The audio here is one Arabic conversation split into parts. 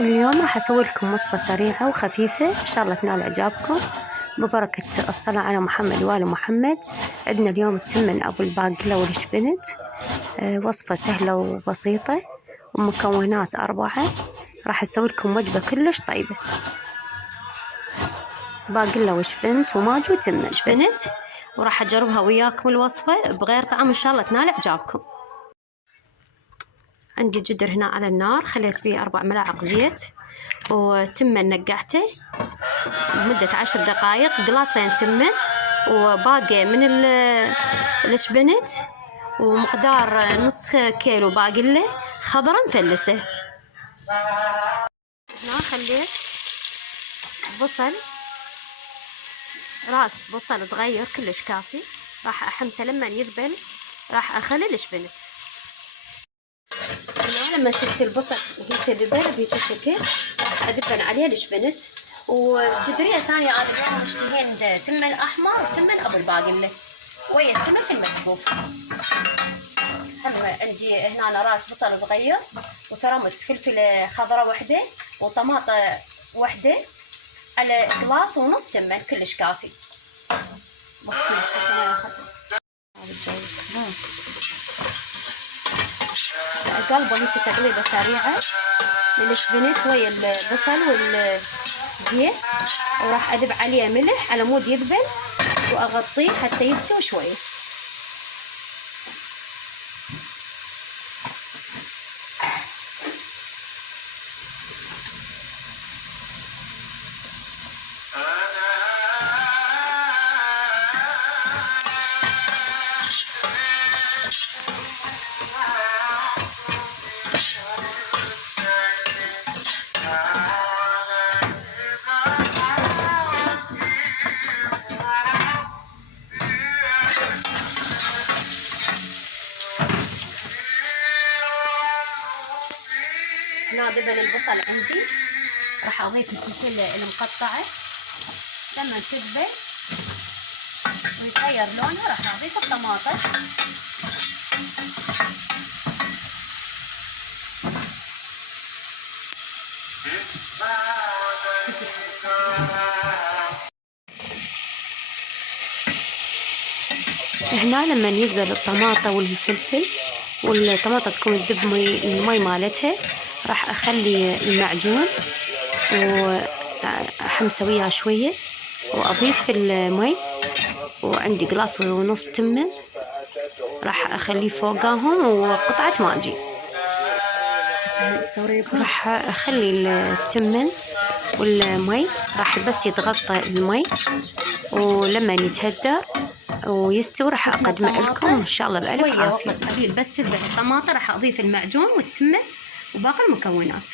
اليوم راح اسوي لكم وصفة سريعة وخفيفة ان شاء الله تنال اعجابكم ببركة الصلاة على محمد وآل محمد. عندنا اليوم التمن ابو الباقلة والشبنت. وصفة سهلة وبسيطة ومكونات 4. راح اسوي لكم وجبة كلش طيبة، باقلة وشبنت وماجي وتمن شبنت، وراح اجربها وياكم الوصفة بغير طعم ان شاء الله تنال اعجابكم. عندي جدر هنا على النار، خليت فيه 4 ملاعق زيت، وتمن نقعته لمدة 10 دقائق، قلاصين تمن، وباقي من الشبنت، ومقدار نص كيلو باقلة خضرة مفلسة. هنا خليت بصل، راس بصل صغير كلش كافي، راح احمسه لما يذبل راح اخلي الشبنت. هنا لما شفت البصل هيك ذبل بهيك الشكل راح اذبن عليه الشبنت. وجدرية ثانية انا اليوم مشتهين تمن احمر وتمن ابو الباقلة ويا السمش المسبوك. عندي هنا راس بصل صغير، وثرمت فلفل خضراء وحده، وطماطة وحده، على قلاص ونص تمن كلش كافي. قلبه هيك تقليبه سريعه للشبنت ويا البصل والزيت، وراح اذب عليه ملح على مود يذبل، واغطيه حتى يستوي شويه. هنا ذبل البصل عندي، راح اضيف الفلفل المقطعه. لما تذبل ويتغير لونها راح اضيف الطماطم. هنا لما ينزل الطماطة والفلفل والطماطة تكون تذب المي مالتها، راح اخلي المعجون واحمسه وياه شوية، واضيف المي، وعندي قلاص ونص تمن راح اخليه فوقاهم، وقطعة ماجي. راح اخلي التمن والمي راح بس يتغطى المي، ولما يتهدر ويستوي راح اقدمه لكم ان شاء الله بألف عافية. وقت قليل بس تذبل الطماطة راح اضيف المعجون والتمن وباقي المكونات.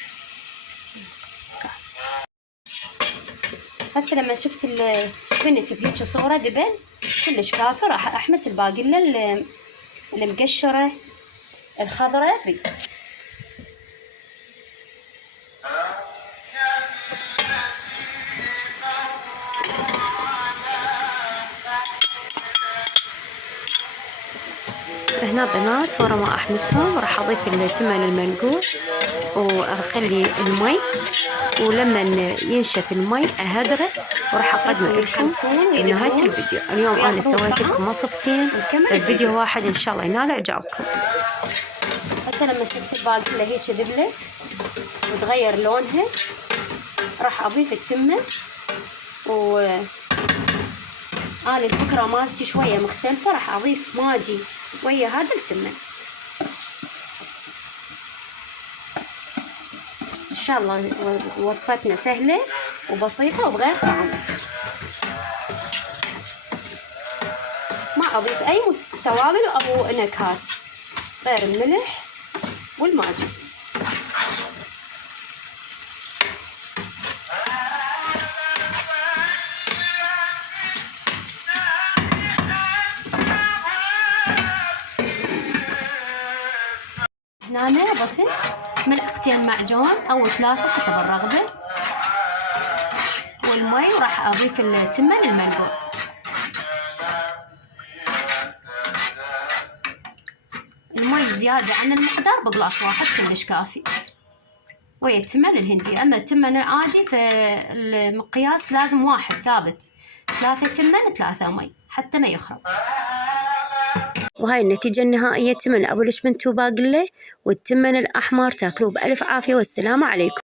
هسه لما شفت الشبنت بهيك صورة ذبل كلش كافي، راح احمس الباقلة المقشرة الخضراء بي. هنا بنات ورا ما احمسهم راح اضيف التمن المنقوع واخلي المي، ولما ينشف المي اهدره وراح اقدمه لكم بنهاية الفيديو. اليوم انا سويت لكم وصفتين، الفيديو واحد ان شاء الله ينال اعجابكم. هسه لما شفت الباقلة هيك ذبلت وتغير لونها راح اضيف التمن، انا الفكرة مالتي شوية مختلفة، راح اضيف ماجي ويا هذا التمن. ان شاء الله وصفتنا سهلة وبسيطة وبغير طعم. ما اضيف اي توابل او نكهات غير الملح والماجي. هنا ضفت ملعقتين معجون او 3 حسب الرغبة والمي، وراح اضيف التمن المنقوع. المي زيادة عن المقدار بقلاص واحد كلش كافي. ويا التمن الهندي. أما التمن العادي فالمقياس لازم واحد ثابت، 3 تمن 3 مي حتى ما يخرب. وهاي النتيجة النهائية: تمن أبو الأسمنت وباقله والتمن الأحمر. تاكلوه بألف عافية والسلام عليكم.